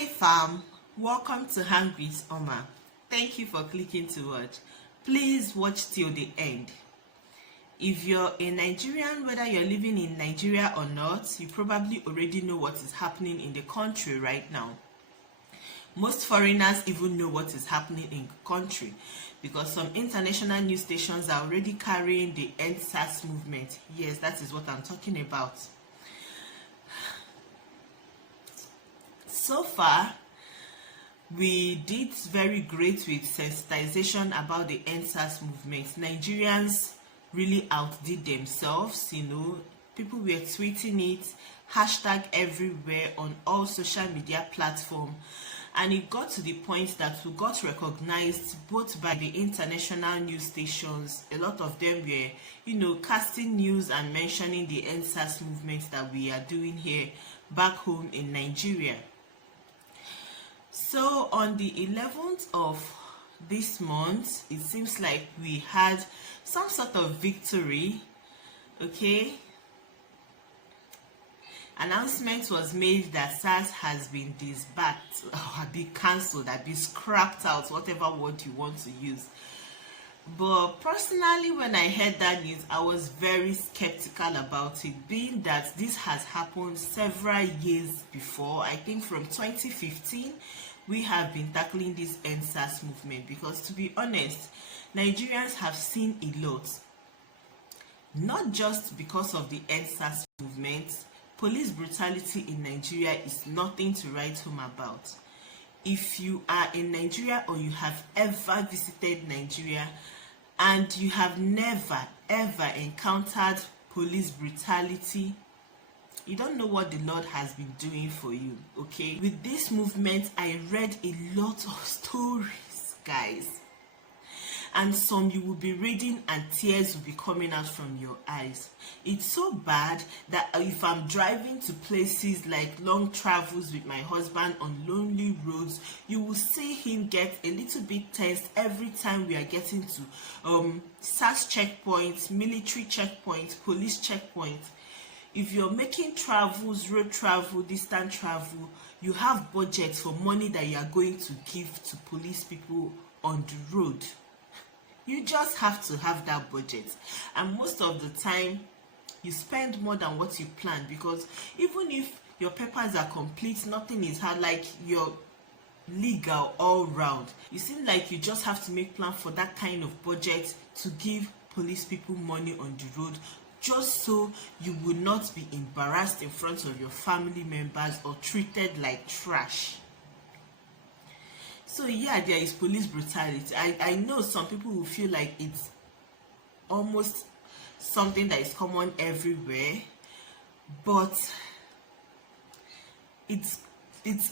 Hi fam, welcome to Hang with Oma. Thank you for clicking to watch. Please watch till the end. If you're a Nigerian, whether you're living in Nigeria or not, you probably already know what is happening in the country right now. Most foreigners even know what is happening in the country because some international news stations are already carrying the End SARS movement. Yes, that is what I'm talking about. So far, we did very great with sensitization about the End SARS movement. Nigerians really outdid themselves, people were tweeting it, hashtag everywhere on all social media platforms, and it got to the point that we got recognized both by the international news stations. A lot of them were, casting news and mentioning the End SARS movement that we are doing here back home in Nigeria. So on the 11th of this month, it seems like we had some sort of victory. Okay, announcement was made that SARS has been disbanded or been cancelled, been scrapped out, whatever word you want to use. But personally, when I heard that news, I was very skeptical about it, being that this has happened several years before. I think from 2015 we have been tackling this End SARS movement, because to be honest, Nigerians have seen a lot. Not just because of the End SARS movement, police brutality in Nigeria is nothing to write home about. If you are in Nigeria or you have ever visited Nigeria and you have never ever encountered police brutality, you don't know what the Lord has been doing for you. Okay, with this movement, I read a lot of stories, guys, and some you will be reading and tears will be coming out from your eyes. It's so bad that if I'm driving to places like long travels with my husband on lonely roads, you will see him get a little bit tense every time we are getting to SARS checkpoints, military checkpoints, police checkpoints. If you're making travels, road travel, distant travel, you have budget for money that you are going to give to police people on the road. You just have to have that budget, and most of the time you spend more than what you planned, because even if your papers are complete, nothing is hard, like you're legal all round, you seem like you just have to make plan for that kind of budget to give police people money on the road, just so you will not be embarrassed in front of your family members or treated like trash. So yeah, there is police brutality. I know some people will feel like it's almost something that is common everywhere, but it's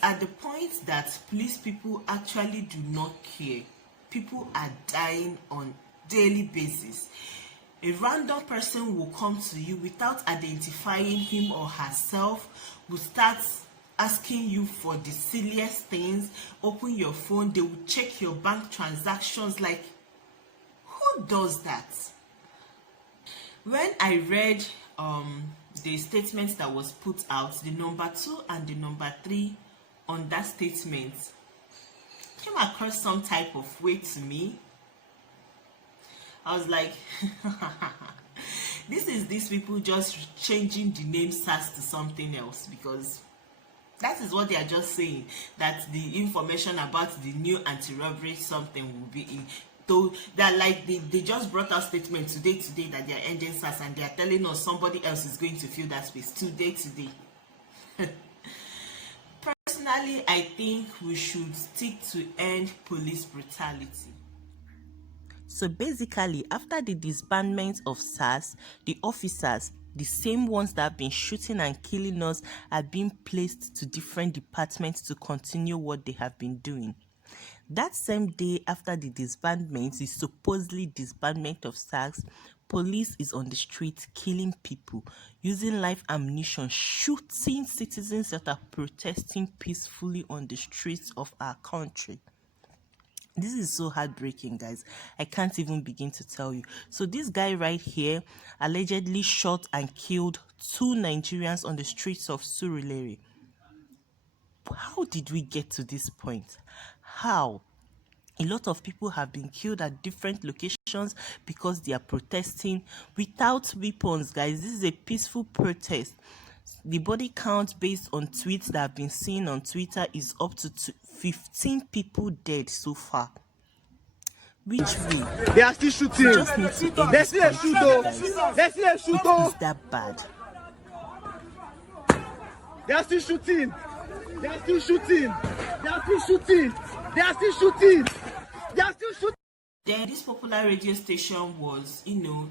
at the point that police people actually do not care. People are dying on daily basis. A random person will come to you without identifying him or herself, will start asking you for the silliest things. Open your phone, they will check your bank transactions. Like, who does that? When I read the statement that was put out, the number 2 and the number 3 on that statement came across some type of way to me. I was like, this is these people just changing the name SARS to something else, because that is what they are just saying, that the information about the new anti-robbery something will be in. Though that, like, they just brought out statement today that they are ending SARS, and they are telling us somebody else is going to fill that space today. Personally, I think we should stick to end police brutality. So basically, after the disbandment of SARS, the officers, the same ones that have been shooting and killing us, are being placed to different departments to continue what they have been doing. That same day after the disbandment, the supposedly disbandment of SARS, police is on the street killing people, using live ammunition, shooting citizens that are protesting peacefully on the streets of our country. This is so heartbreaking, guys. I can't even begin to tell you. So this guy right here allegedly shot and killed 2 Nigerians on the streets of Surulere. how did we get to this point? How? A lot of people have been killed at different locations because they are protesting without weapons, guys. This is a peaceful protest. The body count based on tweets that have been seen on Twitter is up to 15 people dead so far. Which way? They are still shooting. We just need to end Let's this see a shoot, conflict, though. guys. Let's see a shoot, It though. is that bad. They are still shooting. They are still shooting. They are still shooting. They are still shooting. They are still shooting. Then this popular radio station was,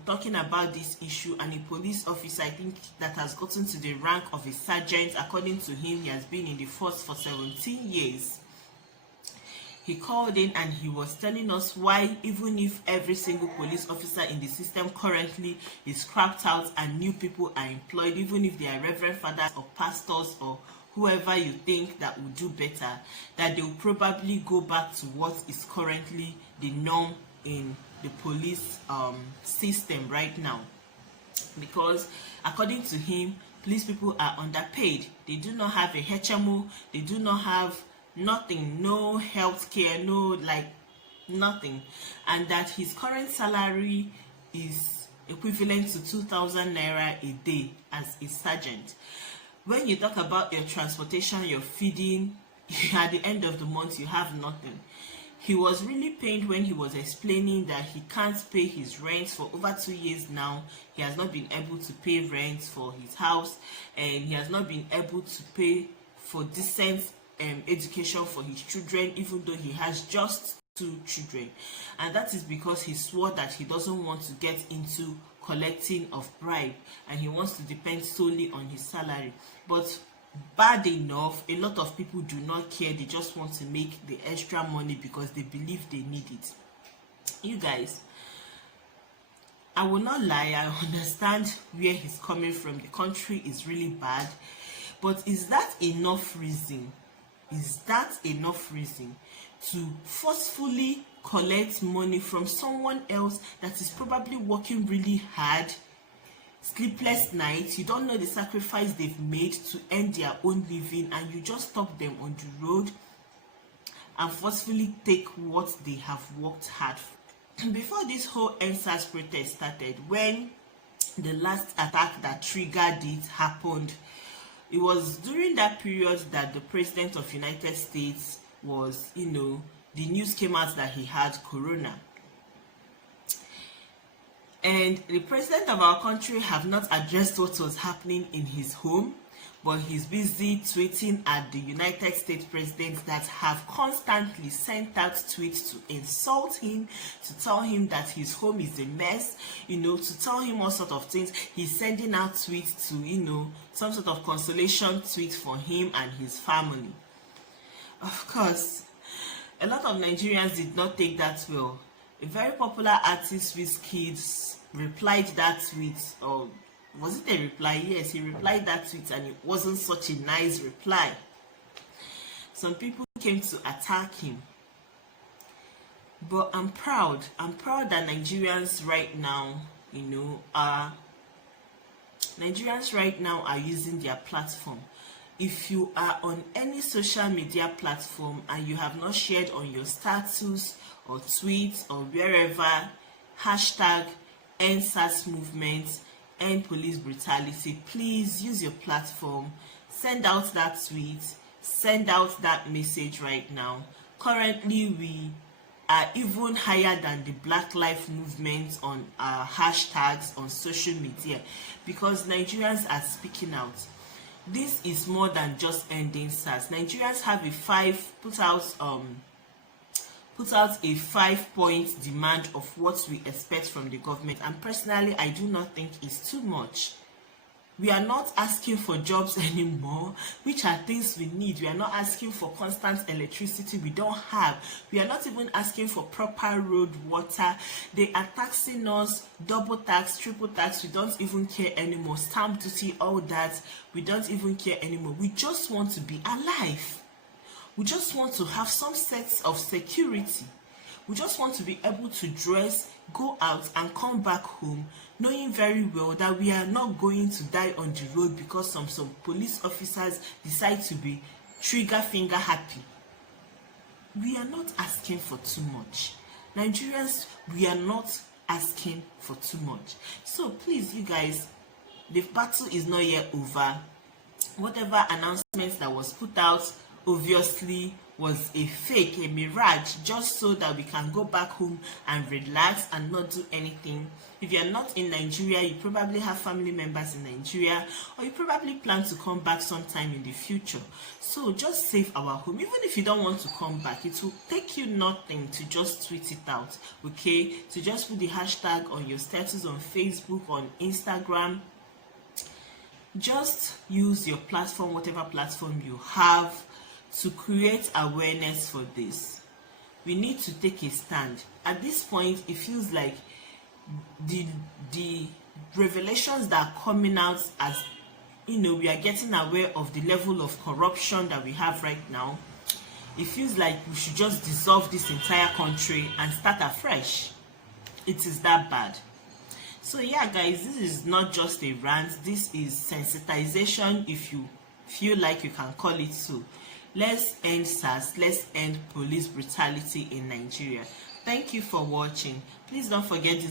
talking about this issue, and a police officer, I think, that has gotten to the rank of a sergeant. According to him, he has been in the force for 17 years. He called in and he was telling us why, even if every single police officer in the system currently is scrapped out and new people are employed, even if they are reverend fathers or pastors or whoever you think that will do better, that they will probably go back to what is currently the norm in the police system right now. Because according to him, police people are underpaid. They do not have a HMO, they do not have nothing, no health care, nothing, and that his current salary is equivalent to 2,000 naira a day as a sergeant. When you talk about your transportation, your feeding, at the end of the month you have nothing. He was really pained when he was explaining that he can't pay his rent for over 2 years now. He has not been able to pay rent for his house, and he has not been able to pay for decent education for his children, even though he has just 2 children. And that is because he swore that he doesn't want to get into collecting of bribe, and he wants to depend solely on his salary. But bad enough, a lot of people do not care. They just want to make the extra money because they believe they need it. You guys, I will not lie, I understand where he's coming from. The country is really bad, but is that enough reason? Is that enough reason to forcefully collect money from someone else that is probably working really hard, sleepless nights? You don't know the sacrifice they've made to earn their own living, and you just stop them on the road and forcefully take what they have worked hard for. Before this whole EndSARS protest started, when the last attack that triggered it happened, it was during that period that the president of United States was, the news came out that he had corona. And the president of our country have not addressed what was happening in his home, but he's busy tweeting at the United States president that have constantly sent out tweets to insult him, to tell him that his home is a mess, to tell him all sort of things. He's sending out tweets to, some sort of consolation tweet for him and his family. Of course, a lot of Nigerians did not take that well. A very popular artist, Wizkid, replied that tweet, or was it a reply? Yes, he replied that tweet, and it wasn't such a nice reply. Some people came to attack him. But I'm proud that Nigerians right now, are using their platform. If you are on any social media platform and you have not shared on your status or tweets or wherever hashtag EndSARS movement, end police brutality, please use your platform, send out that tweet, send out that message right now. Currently, we are even higher than the Black Lives Movement on our hashtags on social media, because Nigerians are speaking out. This is more than just ending SARS. Nigerians have put out a 5-point demand of what we expect from the government, and personally I do not think it's too much. We are not asking for jobs anymore, which are things we need. We are not asking for constant electricity we don't have. We are not even asking for proper road, water. They are taxing us, double tax, triple tax. We don't even care anymore. Stamp duty, all that. We don't even care anymore. We just want to be alive. We just want to have some sense of security. We just want to be able to dress, go out and come back home, knowing very well that we are not going to die on the road because some police officers decide to be trigger finger happy. We are not asking for too much. Nigerians, we are not asking for too much. So please, you guys, the battle is not yet over. Whatever announcements that was put out obviously was a fake, a mirage, just so that we can go back home and relax and not do anything. If you are not in Nigeria, you probably have family members in Nigeria, or you probably plan to come back sometime in the future. So just save our home. Even if you don't want to come back, it will take you nothing to just tweet it out, okay? To just put the hashtag on your status on Facebook, on Instagram. Just use your platform, whatever platform you have, to create awareness for this. We need to take a stand. At this point, it feels like the revelations that are coming out, as you know, we are getting aware of the level of corruption that we have right now. It feels like we should just dissolve this entire country and start afresh. It is that bad. So yeah, guys, this is not just a rant, this is sensitization, if you feel like you can call it so. Let's end SARS, let's end police brutality in Nigeria. Thank you for watching. Please don't forget to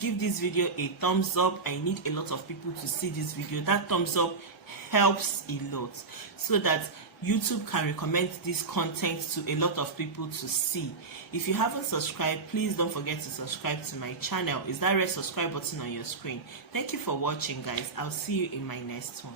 give this video a thumbs up. I need a lot of people to see this video. That thumbs up helps a lot, so that YouTube can recommend this content to a lot of people to see. If you haven't subscribed, please don't forget to subscribe to my channel. Is that red subscribe button on your screen? Thank you for watching, guys. I'll see you in my next one.